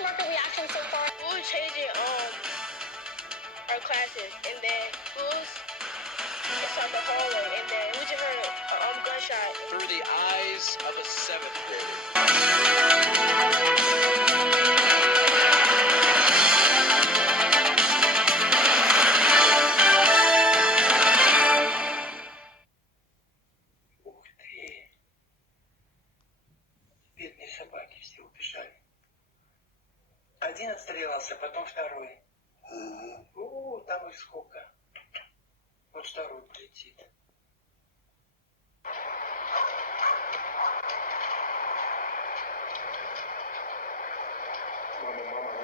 market reaction so far? We're changing our classes, and then schools, it's like a hallway, and then we just heard a gunshot. Through the eyes of a 7th grader. Ух ты! Бедные собаки все убежали. Один отстрелялся, потом второй. Там их сколько. Вот второй летит. Мама.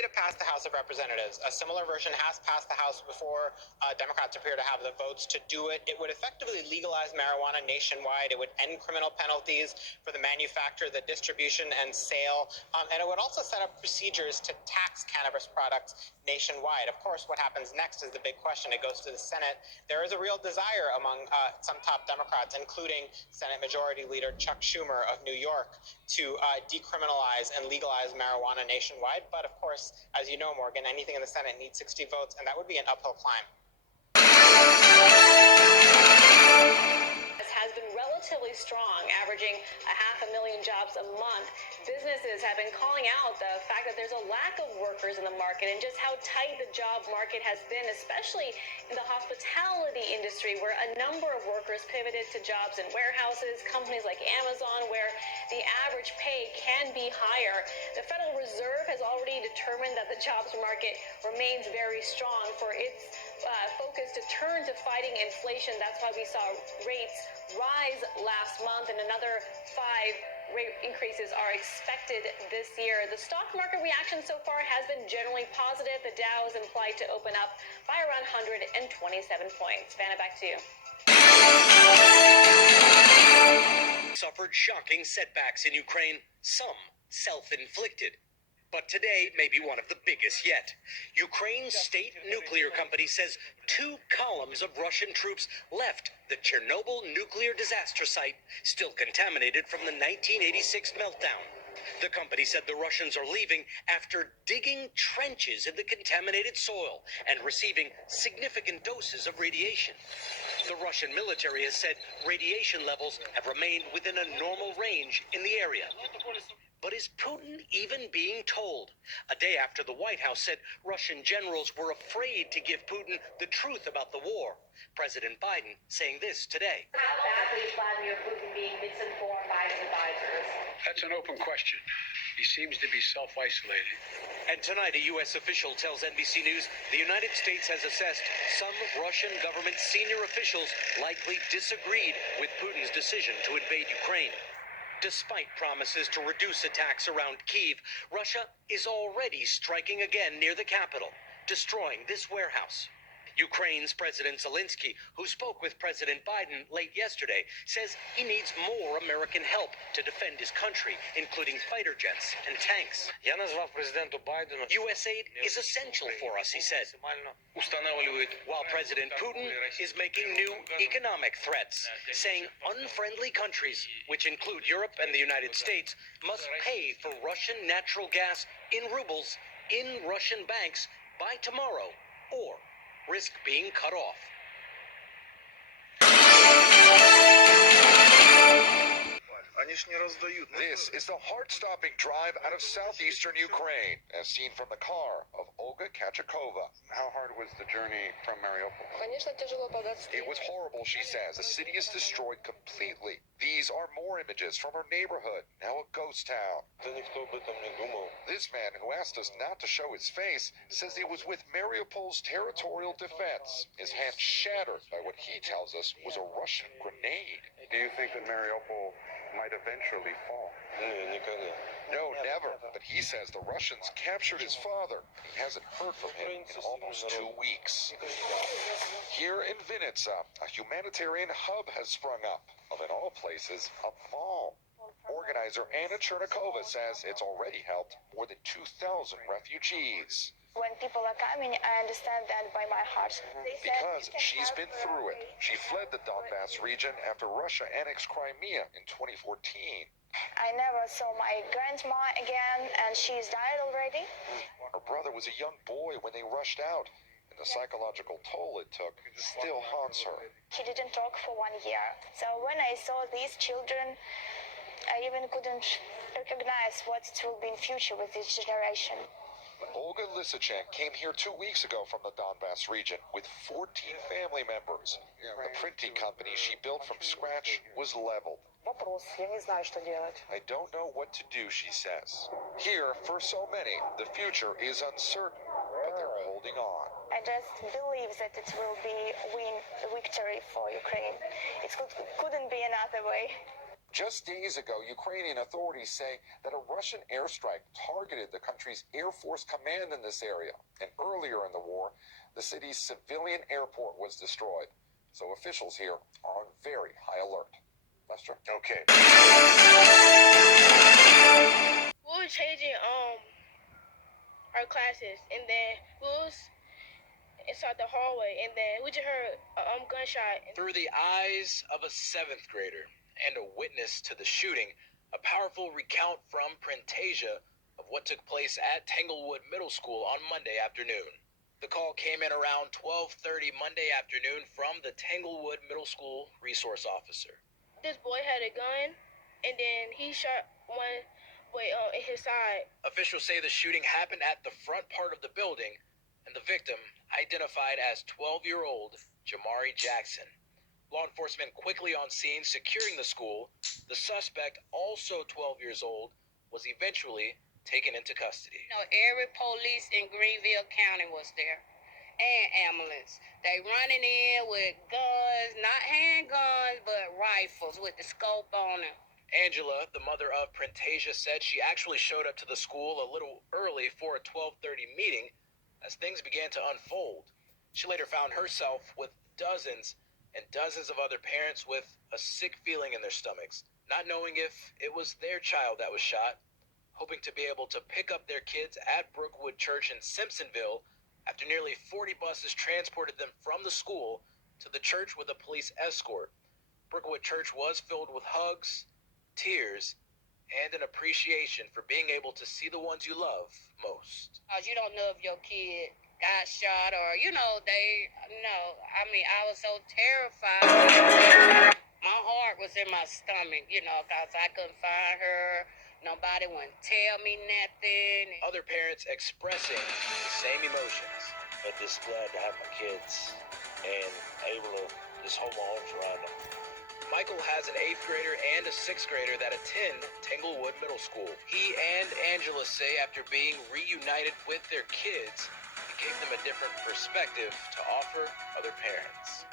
To pass the House of Representatives. A similar version has passed the House before. Democrats appear to have the votes to do it. It would effectively legalize marijuana nationwide. It would end criminal penalties for the manufacture, the distribution, and sale. And it would also set up procedures to tax cannabis products nationwide. Of course, what happens next is the big question. It goes to the Senate. There is a real desire among some top Democrats, including Senate Majority Leader Chuck Schumer of New York, to decriminalize and legalize marijuana nationwide. But of course, as you know, Morgan, anything in the Senate needs 60 votes, and that would be an uphill climb. Has been relatively strong, averaging 500,000 jobs a month. Businesses have been calling out the fact that there's a lack of workers in the market and just how tight the job market has been, especially in the hospitality industry, where a number of workers pivoted to jobs in warehouses, companies like Amazon, where the average pay can be higher. The Federal Reserve has already determined that the jobs market remains very strong for its focus to turn to fighting inflation. That's why we saw rates rise last month, and another 5 rate increases are expected this year. The stock market reaction so far has been generally positive. The Dow is implied to open up by around 127 points. Vanna, back to you. Suffered shocking setbacks in Ukraine, some self-inflicted. But today may be one of the biggest yet. Ukraine's state nuclear company says 2 columns of Russian troops left the Chernobyl nuclear disaster site, still contaminated from the 1986 meltdown. The company said the Russians are leaving after digging trenches in the contaminated soil and receiving significant doses of radiation. The Russian military has said radiation levels have remained within a normal range in the area. But is Putin even being told? A day after the White House said Russian generals were afraid to give Putin the truth about the war. President Biden saying this today. How badly is Vladimir Putin being misinformed by his advisors? That's an open question. He seems to be self-isolating. And tonight, a U.S. official tells NBC News the United States has assessed some Russian government senior officials likely disagreed with Putin's decision to invade Ukraine. Despite promises to reduce attacks around Kyiv, Russia is already striking again near the capital, destroying this warehouse. Ukraine's President Zelensky, who spoke with President Biden late yesterday, says he needs more American help to defend his country, including fighter jets and tanks. U.S. aid is essential for us, he said, while President Putin is making new economic threats, saying unfriendly countries, which include Europe and the United States, must pay for Russian natural gas in rubles in Russian banks by tomorrow, or risk being cut off. This is the heart-stopping drive out of southeastern Ukraine, as seen from the car of Olga Kachakova. How hard was the journey from Mariupol? It was horrible, she says. The city is destroyed completely. These are more images from her neighborhood, now a ghost town. This man, who asked us not to show his face, says he was with Mariupol's territorial defense. His hand shattered by what he tells us was a Russian grenade. Do you think that Mariupol might eventually fall? No, never. But he says the Russians captured his father. He hasn't heard from him in almost 2 weeks. Here in Vinnytsia, a humanitarian hub has sprung up. A of all places, a mall. Organizer Anna Chernikova says it's already helped more than 2,000 refugees. When people are coming, I understand that by my heart. They said, Because "You can she's help been her through it. pray." She fled the Donbass region after Russia annexed Crimea in 2014. I never saw my grandma again, and she's died already. Her brother was a young boy when they rushed out, and the psychological toll it took still haunts her. She didn't talk for 1 year. So when I saw these children, I even couldn't recognize what it will be in future with this generation. Olga Lysachenko came here 2 weeks ago from the Donbass region with 14 family members. The printing company she built from scratch was leveled. I don't know what to do, she says. Here, for so many, the future is uncertain, but they're holding on. I just believe that it will be a victory for Ukraine. It couldn't be another way. Just days ago, Ukrainian authorities say that a Russian airstrike targeted the country's Air Force command in this area. And earlier in the war, the city's civilian airport was destroyed. So officials here are on very high alert. Lester? Okay. We were changing our classes, and then we was inside the hallway, and then we just heard a gunshot. Through the eyes of a 7th grader and a witness to the shooting, a powerful recount from Prentasia of what took place at Tanglewood Middle School on Monday afternoon. The call came in around 12:30 Monday afternoon from the Tanglewood Middle School resource officer. This boy had a gun, and then he shot one boy in his side. Officials say the shooting happened at the front part of the building, and the victim identified as 12-year-old Jamari Jackson. Law enforcement quickly on scene securing the school. The suspect, also 12 years old, was eventually taken into custody. Every police in Greenville County was there, and ambulance. They running in with guns, not handguns, but rifles with the scope on them. Angela, the mother of Prentasia, said she actually showed up to the school a little early for a 12:30 meeting as things began to unfold. She later found herself with dozens and dozens of other parents with a sick feeling in their stomachs, not knowing if it was their child that was shot, hoping to be able to pick up their kids at Brookwood Church in Simpsonville after nearly 40 buses transported them from the school to the church with a police escort. Brookwood Church was filled with hugs, tears, and an appreciation for being able to see the ones you love most. You don't know if your kid got shot or, I was so terrified. My heart was in my stomach, because I couldn't find her. Nobody wouldn't tell me nothing. Other parents expressing the same emotions. But just glad to have my kids and able to just hold my arms around them. Michael has an 8th grader and a 6th grader that attend Tanglewood Middle School. He and Angela say after being reunited with their kids, it gave them a different perspective to offer other parents.